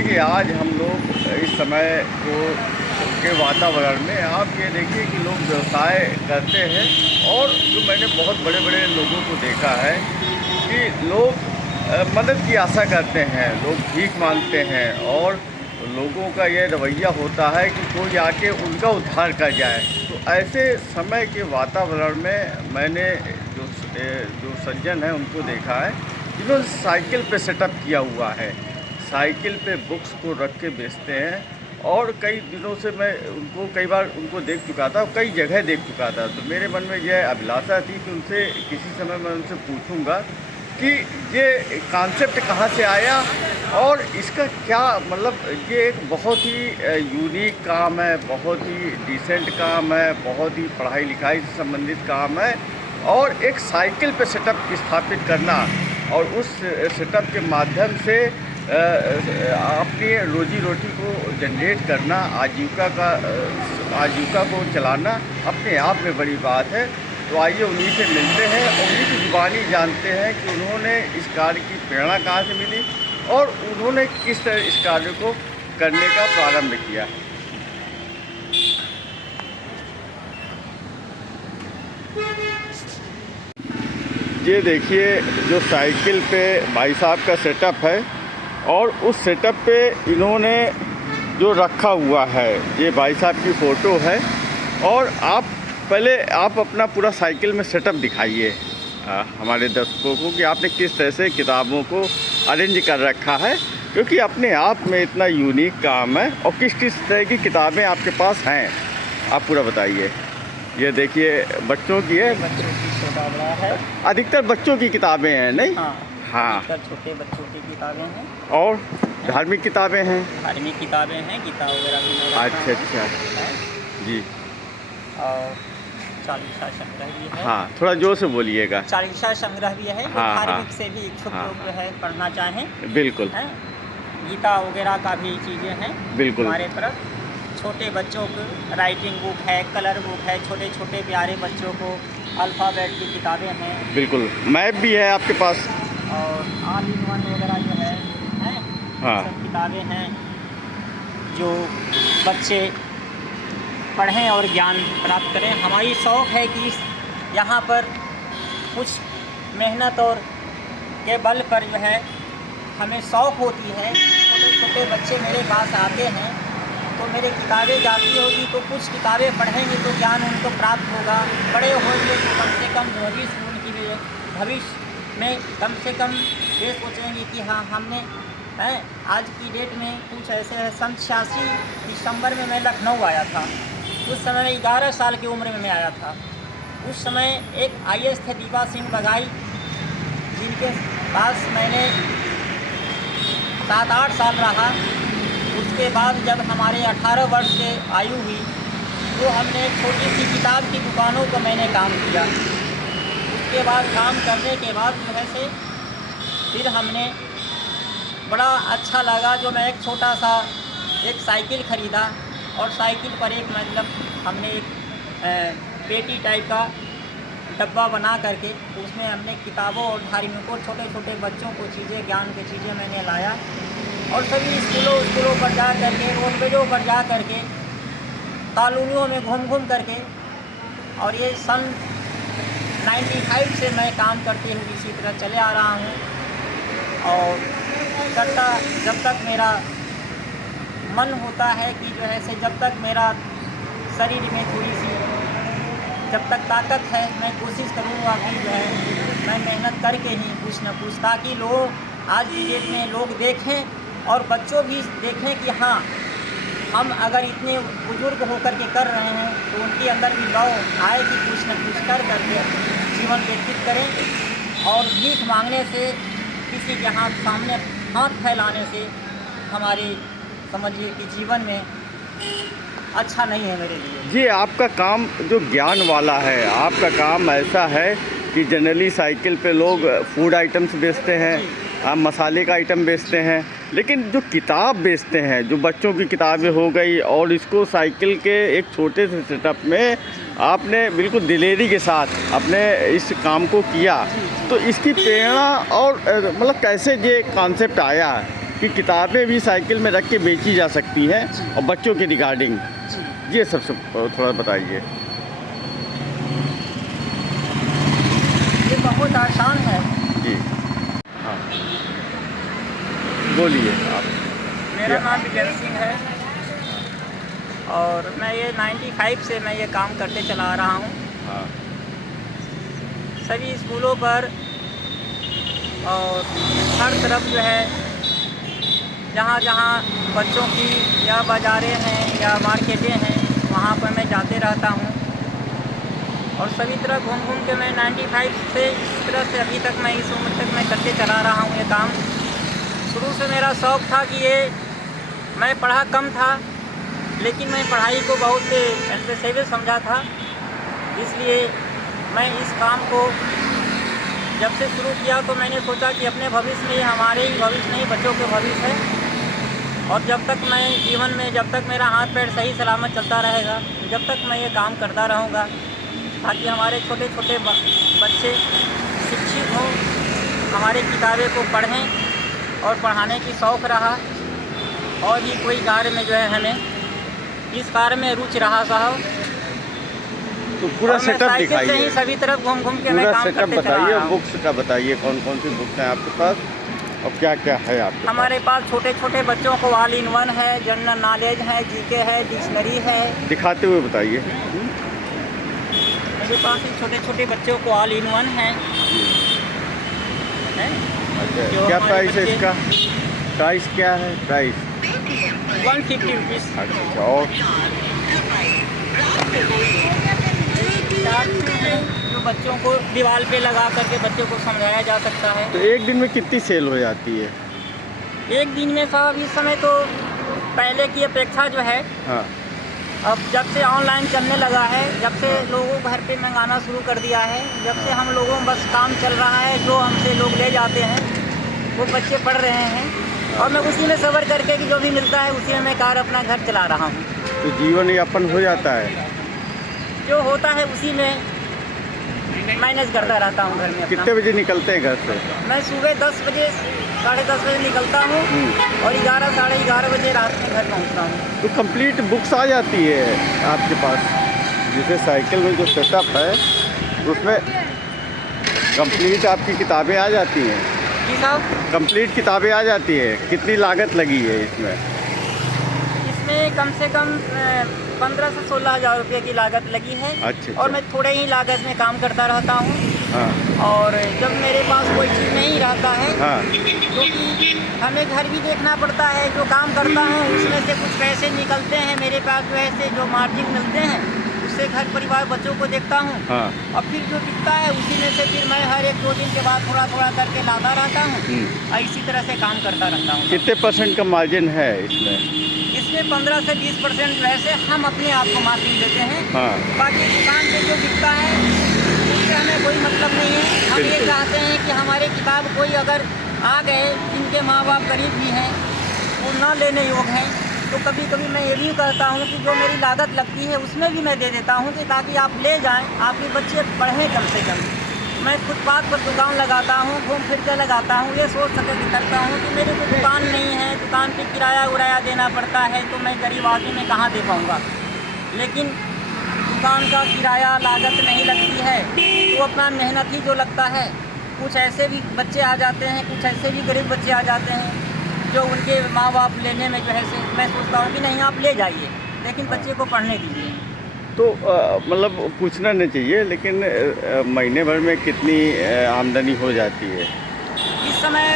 देखिए आज हम लोग इस समय को के वातावरण में आप ये देखिए कि लोग व्यवसाय करते हैं और जो मैंने बहुत बड़े बड़े लोगों को देखा है कि लोग मदद की आशा करते हैं, लोग भीख मांगते हैं और लोगों का ये रवैया होता है कि कोई आके उनका उद्धार कर जाए। तो ऐसे समय के वातावरण में मैंने जो सज्जन हैं उनको देखा है जिन्होंने साइकिल पे सेटअप किया हुआ है, साइकिल पे बुक्स को रख के बेचते हैं। और कई दिनों से मैं उनको कई बार उनको देख चुका था, कई जगह देख चुका था। तो मेरे मन में यह अभिलाषा थी कि उनसे किसी समय मैं उनसे पूछूंगा कि ये कॉन्सेप्ट कहाँ से आया और इसका क्या मतलब। ये एक बहुत ही यूनिक काम है, बहुत ही डिसेंट काम है, बहुत ही पढ़ाई लिखाई से संबंधित काम है। और एक साइकिल पे सेटअप स्थापित करना और उस सेटअप के माध्यम से अपनी रोजी रोटी को जनरेट करना, आजीविका को चलाना अपने आप में बड़ी बात है। तो आइए उन्हीं से मिलते हैं और उन्हीं की जुबानी जानते हैं कि उन्होंने इस कार्य की प्रेरणा कहाँ से मिली और उन्होंने किस तरह इस कार्य को करने का प्रारंभ किया। ये देखिए जो साइकिल पे भाई साहब का सेटअप है और उस सेटअप पे इन्होंने जो रखा हुआ है, ये भाई साहब की फ़ोटो है। और पहले आप अपना पूरा साइकिल में सेटअप दिखाइए हमारे दर्शकों को कि आपने किस तरह से किताबों को अरेंज कर रखा है, क्योंकि अपने आप में इतना यूनिक काम है। और किस किस तरह की किताबें आपके पास हैं आप पूरा बताइए। ये देखिए बच्चों की है, बच्चों की छोटा बड़ा है, अधिकतर बच्चों की किताबें हैं नहीं? हाँ, छोटे बच्चों की किताबें हैं और धार्मिक किताबें हैं, धार्मिक किताबें हैं, गीता वगैरह भी मैं रखता अच्छा हूँ। जी। और चालीसा संग्रह भी है। हाँ, थोड़ा जोर से बोलिएगा। चालीसा संग्रह भी है, हाँ, धार्मिक से भी इच्छुक लोग जो है पढ़ना चाहें। बिल्कुल है गीता वगैरह का भी चीज़ें हैं बिल्कुल हमारे तरफ। छोटे बच्चों को राइटिंग बुक है, कलर बुक है, छोटे छोटे प्यारे बच्चों को अल्फ़ाबेट की किताबें हैं। बिल्कुल, मैप भी है आपके पास और ऑल इन वन वगैरह जो है हाँ। सब किताबें हैं जो बच्चे पढ़ें और ज्ञान प्राप्त करें। हमारी शौक़ है कि यहाँ पर कुछ मेहनत और के बल पर जो है हमें शौक़ होती है। छोटे छोटे बच्चे मेरे पास आते हैं तो मेरे किताबें जाती होगी तो कुछ किताबें पढ़ेंगे तो ज्ञान उनको प्राप्त होगा। बड़े होंगे तो कम से कम भविष्य में कम से कम ये सोचेंगे कि हाँ हमने आज की डेट में कुछ ऐसे है। सन 86 दिसंबर में मैं लखनऊ आया था। उस समय मैं 11 साल की उम्र में मैं आया था। उस समय एक IAS थे दीपा सिंह बघाई, जिनके पास मैंने 7-8 साल रहा। उसके बाद जब हमारे 18 वर्ष से आयु हुई तो हमने छोटी सी किताब की दुकानों को मैंने काम किया। उसके बाद काम करने के बाद जो है से फिर हमने बड़ा अच्छा लगा जो मैं एक छोटा सा एक साइकिल ख़रीदा और साइकिल पर एक मतलब हमने एक पेटी टाइप का डब्बा बना करके उसमें हमने किताबों और धार्मिकों छोटे छोटे बच्चों को चीज़ें ज्ञान की चीज़ें मैंने लाया। और सभी स्कूलों पर जा करके, रोडवेजों पर जा करके, कॉलोनियों में घूम करके, और ये सन 95 से मैं काम करते हुए इसी तरह चले आ रहा हूँ। और करता जब तक मेरा मन होता है कि जो है से जब तक मेरा शरीर में थोड़ी सी जब तक ताकत है मैं कोशिश करूँगा कि जो है मैं मेहनत करके ही कुछ न कुछ, ताकि लोग आज की डेट में लोग देखें और बच्चों भी देखें कि हाँ हम अगर इतने बुजुर्ग होकर के कर रहे हैं तो उनके अंदर भी लौ आए कि कुछ न कुछ कर करके जीवन व्यतीत करें। और भीख मांगने से, किसी के सामने हाथ फैलाने से हमारे समझिए कि जीवन में अच्छा नहीं है मेरे लिए। जी, आपका काम जो ज्ञान वाला है, आपका काम ऐसा है कि जनरली साइकिल पे लोग फूड आइटम्स बेचते हैं, आप मसाले का आइटम बेचते हैं, लेकिन जो किताब बेचते हैं, जो बच्चों की किताबें हो गई, और इसको साइकिल के एक छोटे से सेटअप में आपने बिल्कुल दिलेरी के साथ अपने इस काम को किया। तो इसकी प्रेरणा और मतलब कैसे ये कॉन्सेप्ट आया? कि किताबें भी साइकिल में रख के बेची जा सकती हैं और बच्चों के रिगार्डिंग, जी। ये सबसे थोड़ा बताइए। ये बहुत आसान है। जी हाँ, बोलिए आप। मेरा नाम विजय सिंह है और मैं ये 95 से मैं ये काम करते चला आ रहा हूँ। हाँ सभी स्कूलों पर और हर तरफ जो है, जहाँ जहाँ बच्चों की या बाज़ारें हैं या मार्केटें हैं, वहाँ पर मैं जाते रहता हूँ और सभी तरह घूम घूम के मैं 95 से इस तरह से अभी तक मैं इस उम्र तक मैं करते चला रहा हूँ ये काम। शुरू से मेरा शौक़ था कि ये, मैं पढ़ा कम था लेकिन मैं पढ़ाई को बहुत एंटरसेबल समझा था, इसलिए मैं इस काम को जब से शुरू किया तो मैंने सोचा कि अपने भविष्य में, हमारे ही भविष्य नहीं बच्चों के भविष्य है, और जब तक मैं जीवन में, जब तक मेरा हाथ पैर सही सलामत चलता रहेगा, जब तक मैं ये काम करता रहूँगा ताकि हमारे छोटे छोटे बच्चे शिक्षित हों, हमारे किताबें को पढ़ें और पढ़ाने की शौक़ रहा और भी कोई कार्य में जो है हमें इस कार्य में रुचि रहा साहब। तो पूरा सेटअप से ही दिखाइए, सभी तरफ घूम घूम के मैं पूरा काम सेटअप करते चला बताइए, रहा हूँ। बुक्स का बताइए, कौन कौन सी बुक्स हैं आपके पास और क्या क्या है आपके हमारे पास छोटे छोटे बच्चों को ऑल इन वन है, जनरल नॉलेज है, जीके है, डिक्शनरी है। दिखाते हुए बताइए। मेरे पास ही छोटे छोटे बच्चों को ऑल इन वन है। अच्छा, क्या प्राइस है इसका? प्राइस क्या है? Price 150 rupees. अच्छा, और जो बच्चों को दीवार पे लगा करके बच्चों को समझाया जा सकता है। तो एक दिन में कितनी सेल हो जाती है? एक दिन में साहब इस समय तो पहले की अपेक्षा जो है, हाँ अब जब से ऑनलाइन चलने लगा है, जब से लोगों घर पे मंगाना शुरू कर दिया है, जब से हम लोगों में बस काम चल रहा है, जो हमसे लोग ले जाते हैं वो बच्चे पढ़ रहे हैं और मैं उसी में सब्र करके कि जो भी मिलता है उसी में मैं कार अपना घर चला रहा हूँ। तो जीवन यापन हो जाता है, जो होता है उसी में मैनेज करता रहता हूँ घर में अपना। कितने बजे निकलते हैं घर से? मैं सुबह 10 बजे, 10:30 बजे निकलता हूँ और 11, 11:30 बजे रात में घर पहुँचता हूँ। तो कंप्लीट बुक्स आ जाती है आपके पास? जैसे साइकिल में जो सेटअप है उसमें कंप्लीट आपकी किताबें आ जाती हैं? जी साहब, कंप्लीट किताबें आ जाती है। कितनी लागत लगी है इसमें? इसमें कम से कम 15 से 16 हज़ार रुपये की लागत लगी है। अच्छा। और मैं थोड़े ही लागत में काम करता रहता हूँ। हाँ और जब मेरे पास कोई चीज़ नहीं रहता है, हाँ क्योंकि हमें घर भी देखना पड़ता है, जो काम करता हूँ उसमें से कुछ पैसे निकलते हैं मेरे पास, जो ऐसे जो मार्जिन मिलते हैं उससे घर परिवार बच्चों को देखता हूँ। हाँ। और फिर जो बिकता है उसी में से फिर मैं हर 1-2 दिन के बाद थोड़ा थोड़ा करके लाता रहता हूँ और इसी तरह से काम करता रहता हूँ। कितने % का मार्जिन है इसमें? इसमें 15 से 20% वैसे हम अपने आप को मार्जिन देते हैं। हाँ। बाकी दुकान पे जो बिकता है उससे हमें कोई मतलब नहीं है। हम ये चाहते हैं कि हमारे किताब कोई अगर आ गए जिनके माँ बाप गरीब भी हैं, वो ना लेने योग्य हैं, तो कभी कभी मैं ये भी कहता हूँ कि जो मेरी लागत लगती है उसमें भी मैं दे देता हूँ कि ताकि आप ले जाएं, आपके बच्चे पढ़ें कम से कम। मैं फुटपाथ पर दुकान लगाता हूँ, घूम फिर के लगाता हूँ, ये सोच सके कि करता हूँ कि मेरे को दुकान नहीं है, दुकान पे किराया उराया देना पड़ता है, तो मैं गरीब आदमी में कहाँ दे पाऊँगा। लेकिन दुकान का किराया लागत नहीं लगती है तो अपना मेहनत ही जो लगता है। कुछ ऐसे भी बच्चे आ जाते हैं, कुछ ऐसे भी गरीब बच्चे आ जाते हैं जो उनके माँ बाप लेने में जो है से मैं सोचता हूँ कि नहीं आप ले जाइए, लेकिन बच्चे को पढ़ने दीजिए। तो मतलब पूछना नहीं चाहिए, लेकिन महीने भर में कितनी आमदनी हो जाती है? इस समय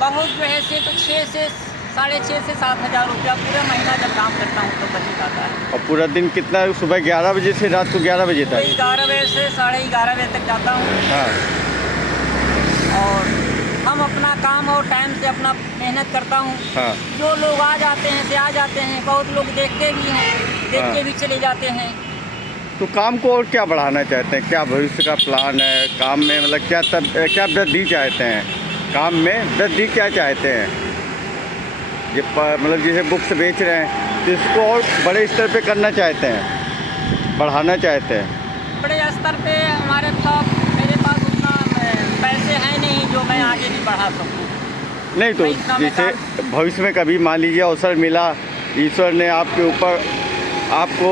बहुत जो है से तो 6 से 6.5 से 7 हज़ार रुपया पूरा महीना जब काम करता हूँ तो बच जाता है। और पूरा दिन कितना? सुबह 11 बजे से रात को 11 बजे तक? 11 बजे से 11:30 बजे तक जाता हूँ। हाँ। और हम अपना काम और टाइम से अपना मेहनत करता हूँ। हाँ। जो लोग आ जाते हैं से आ जाते हैं, बहुत लोग देखते भी हैं, देख के भी चले जाते हैं। तो काम को और क्या बढ़ाना चाहते हैं? क्या भविष्य का प्लान है काम में? मतलब क्या वृद्धि चाहते हैं काम में? वृद्धि क्या चाहते हैं? ये मतलब जैसे बुक्स बेच रहे हैं तो इसको और बड़े स्तर पे करना चाहते हैं, बढ़ाना चाहते हैं? बड़े स्तर पे हमारे पास, मेरे पास उतना पैसे हैं नहीं जो मैं आगे भी बढ़ा सकूँ। नहीं तो मैं इतना में जैसे काम- भविष्य में कभी मान लीजिए अवसर मिला, ईश्वर ने आपके ऊपर आपको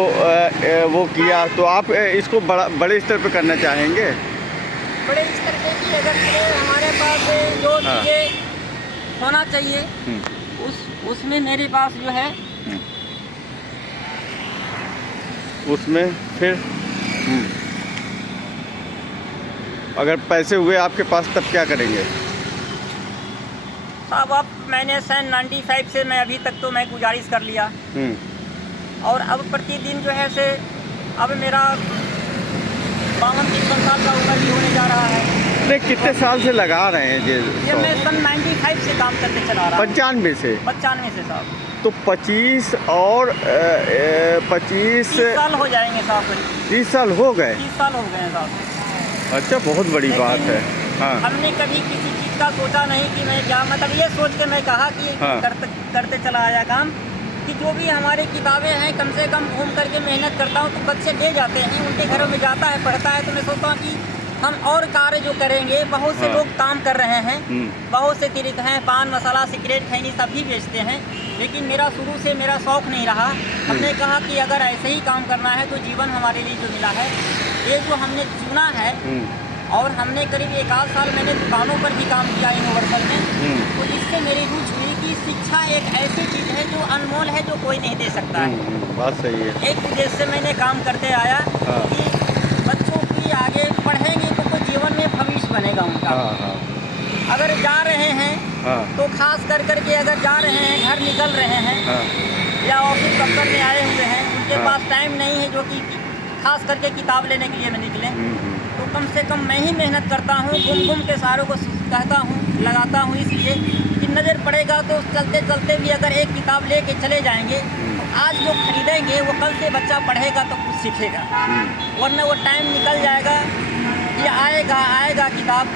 वो किया, तो आप इसको बड़े स्तर पे करना चाहेंगे? बड़े स्तर पे की अगर चले हमारे पास जो हाँ। चीज़ें होना चाहिए उसमें मेरे पास जो है उसमें फिर अगर पैसे हुए आपके पास तब क्या करेंगे? साहब अब मैंने सन 95 से मैं अभी तक तो मैं गुजारिश कर लिया, और अब प्रतिदिन जो है से अब मेरा 52-53 साल का उम्र भी होने जा रहा है। नहीं, कितने साल से लगा रहे हैं ये मैं सन 95 से काम करके चला रहा हूँ। 95 से? 95 से साहब। तो 25 और 25 30 साल हो जाएंगे साहब। 30 साल हो गए? 30 साल हो गए हैं साहब। अच्छा, बहुत बड़ी बात है। हाँ। हमने कभी किसी चीज़ का सोचा नहीं कि मैं क्या, मतलब ये सोच के मैं कहा कि हाँ। करते चला आया काम, कि जो भी हमारी किताबें हैं कम से कम घूम करके मेहनत करता हूँ तो बच्चे ले जाते हैं, उनके घरों में जाता है, पढ़ता है, तो मैं सोचता हूँ कि हम और कार्य जो करेंगे। बहुत से हाँ। लोग काम कर रहे हैं, बहुत से तरीके हैं, पान मसाला सिगरेट खैनी सभी बेचते हैं, लेकिन मेरा शुरू से मेरा शौक़ नहीं रहा। हमने कहा कि अगर ऐसे ही काम करना है तो जीवन हमारे लिए जो मिला है, ये जो हमने चुना है, और हमने करीब 1 साल मैंने दुकानों पर भी काम किया यूनिवर्सल में, तो इससे मेरी रुचि हुई कि शिक्षा एक ऐसी चीज़ है जो अनमोल है, जो कोई नहीं दे सकता है। बात सही है। एक उद्देश्य से मैंने काम करते आया। हाँ। कि बच्चों की आगे पढ़ेंगे तो कोई जीवन में भविष्य बनेगा उनका। हाँ। अगर जा रहे हैं तो खास कर करके अगर जा रहे हैं, घर निकल रहे हैं, या ऑफिस दफ्तर में आए हुए हैं, उनके पास टाइम नहीं है जो कि खास करके किताब लेने के लिए मैं निकले, तो कम से कम मैं ही मेहनत करता हूँ, घूम के सारों को कहता हूँ, लगाता हूँ, इसलिए कि नज़र पड़ेगा तो चलते चलते भी अगर एक किताब ले के चले जाएंगे तो आज जो खरीदेंगे वो कल से बच्चा पढ़ेगा तो कुछ सीखेगा, वरना वो टाइम निकल जाएगा, ये आएगा किताब।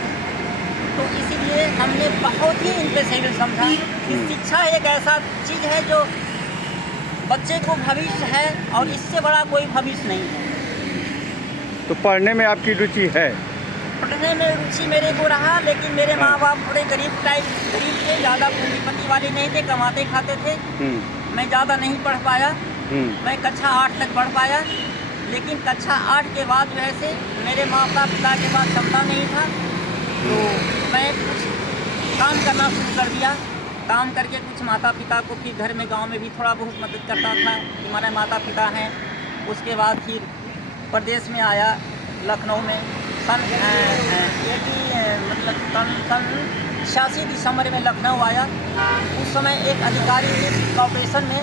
तो इसीलिए हमने बहुत ही इन पे सही समझा कि शिक्षा एक ऐसा चीज़ है जो बच्चे को भविष्य है, और इससे बड़ा कोई भविष्य नहीं है। तो पढ़ने में आपकी रुचि है? पढ़ने में रुचि मेरे को रहा, लेकिन मेरे माँ बाप थोड़े गरीब थे, ज़्यादा पूंजीपति वाले नहीं थे, कमाते खाते थे। मैं ज़्यादा नहीं पढ़ पाया। मैं कक्षा 8 तक पढ़ पाया, लेकिन कक्षा 8 के बाद वैसे मेरे माता पिता के पास क्षमता नहीं था, तो मैं कुछ काम करना शुरू कर दिया। काम करके कुछ माता पिता को फिर घर में गांव में भी थोड़ा बहुत मदद करता था कि हमारे माता पिता हैं। उसके बाद फिर प्रदेश में आया, लखनऊ में सन 86 दिसंबर में लखनऊ आया। उस समय एक अधिकारी कॉर्पोरेशन में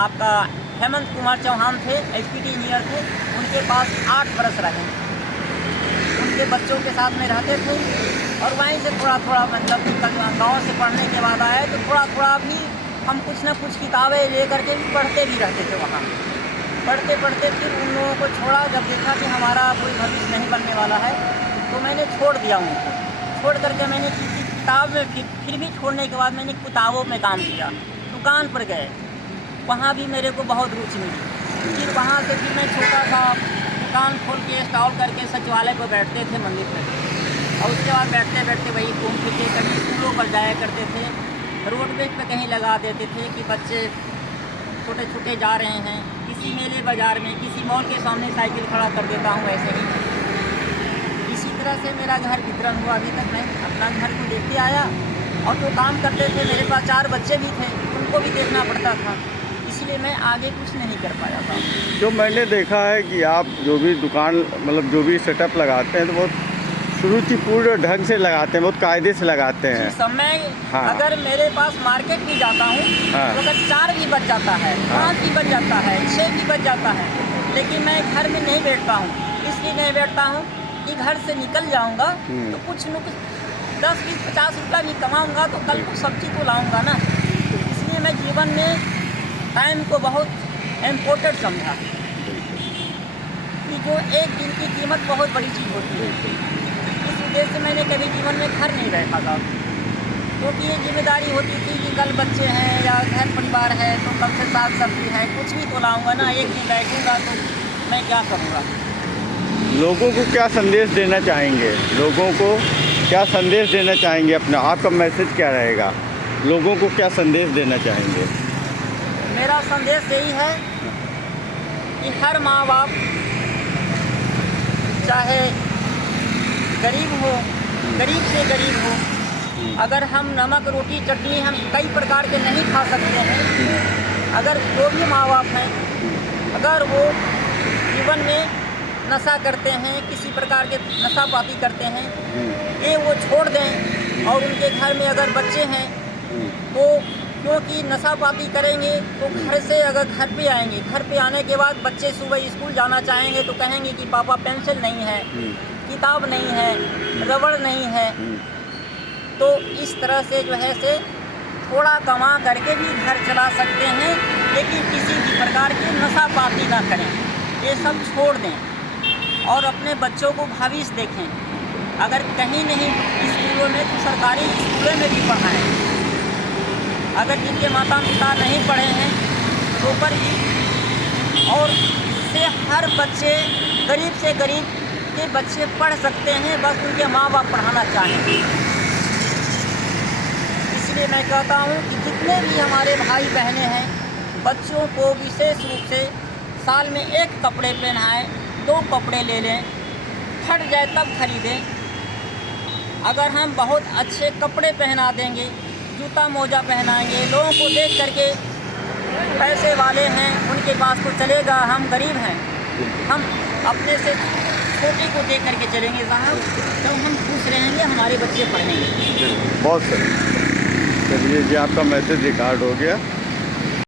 आपका हेमंत कुमार चौहान थे, एचपीटी इंजीनियर थे, उनके पास 8 बरस रहे। उनके बच्चों के साथ में रहते थे, और वहीं से थोड़ा मतलब गाँव से पढ़ने के बाद आए तो थोड़ा भी हम कुछ न कुछ किताबें ले करके भी पढ़ते भी रहते थे। वहाँ पढ़ते फिर उन लोगों को छोड़ा। जब देखा कि हमारा कोई भविष्य नहीं बनने वाला है तो मैंने छोड़ दिया उनको। छोड़ करके मैंने किताब में फिर भी छोड़ने के बाद मैंने किताबों में काम किया। दुकान पर गए, वहाँ भी मेरे को बहुत रुचि मिली। फिर वहाँ से फिर मैं छोटा सा दुकान खोल के स्टॉल करके सचिवालय पर बैठते थे मंदिर पर, और उसके बाद बैठते वही घूम फिर के कहीं स्कूलों पर जाया करते थे, रोडवेज पे कहीं लगा देते थे कि बच्चे छोटे जा रहे हैं, किसी मेले बाज़ार में, किसी मॉल के सामने साइकिल खड़ा कर देता हूँ। ऐसे ही इसी तरह से मेरा घर वितरण हुआ। अभी तक मैं अपना घर को देखते आया, और जो काम करते थे मेरे पास 4 बच्चे भी थे, उनको भी देखना पड़ता था, इसलिए मैं आगे कुछ नहीं कर पाया था। जो मैंने देखा है कि आप जो भी दुकान मतलब जो भी सेटअप लगाते हैं तो बहुत सुरुचिपूर्ण ढंग से लगाते हैं, बहुत कायदे से लगाते हैं। समय हाँ। अगर मेरे पास मार्केट भी जाता हूँ तो अगर 4 भी बच जाता है, 5 भी बच जाता है, 6 भी बच जाता है, लेकिन मैं घर में नहीं बैठता हूँ। इसलिए नहीं बैठता हूँ कि घर से निकल जाऊँगा तो कुछ न कुछ 10, 20, 50 रुपया भी कमाऊँगा तो कल को सब्जी तो लाऊँगा ना। इसलिए मैं जीवन में टाइम को बहुत इम्पोर्टेंट समझा कि जो एक दिन की कीमत बहुत बड़ी चीज़ होती है। इस वजह से मैंने कभी जीवन में घर नहीं बैठा था, क्योंकि ये जिम्मेदारी होती थी कि कल बच्चे हैं या घर परिवार है तो कल से साग सब्जी है, कुछ भी तो लाऊँगा ना। एक दिन बैठूँगा तो मैं क्या करूँगा। लोगों को क्या संदेश देना चाहेंगे? लोगों को क्या संदेश देना चाहेंगे अपना, आपका मैसेज क्या रहेगा, लोगों को क्या संदेश देना चाहेंगे? मेरा संदेश यही है कि हर माँ बाप चाहे गरीब हो, गरीब से गरीब हो, अगर हम नमक रोटी चटनी हम कई प्रकार के नहीं खा सकते हैं, अगर जो भी माँ बाप हैं अगर वो जीवन में नशा करते हैं, किसी प्रकार के नशा पाती करते हैं, ये वो छोड़ दें। और उनके घर में अगर बच्चे हैं तो क्योंकि नशा पाती करेंगे तो घर से अगर घर पे आएंगे, घर पे आने के बाद बच्चे सुबह स्कूल जाना चाहेंगे तो कहेंगे कि पापा पेंसिल नहीं है, किताब नहीं है, रबड़ नहीं है। तो इस तरह से जो है से थोड़ा कमा करके भी घर चला सकते हैं, लेकिन किसी भी प्रकार की नशा पाती ना करें, ये सब छोड़ दें और अपने बच्चों को भविष्य देखें। अगर कहीं नहीं स्कूलों में तो सरकारी स्कूलों में भी पढ़ाएं। अगर जिनके माता पिता नहीं पढ़े हैं तो पर और इससे हर बच्चे गरीब से गरीब के बच्चे पढ़ सकते हैं, बस उनके माँ बाप पढ़ाना चाहें। इसलिए मैं कहता हूँ कि जितने भी हमारे भाई बहनें हैं, बच्चों को विशेष रूप से साल में एक कपड़े पहनाएं, 2 कपड़े ले लें, फट जाए तब खरीदें। अगर हम बहुत अच्छे कपड़े पहना देंगे, जूता मोजा पहनाएंगे, लोगों को देख करके पैसे वाले हैं उनके पास तो चलेगा, हम गरीब हैं, हम अपने से छोटे को देख करके चलेंगे साहब, तो हम खुश रहेंगे, हमारे बच्चे पढ़ेंगे। बहुत सही। चलिए जी, आपका मैसेज रिकॉर्ड हो गया।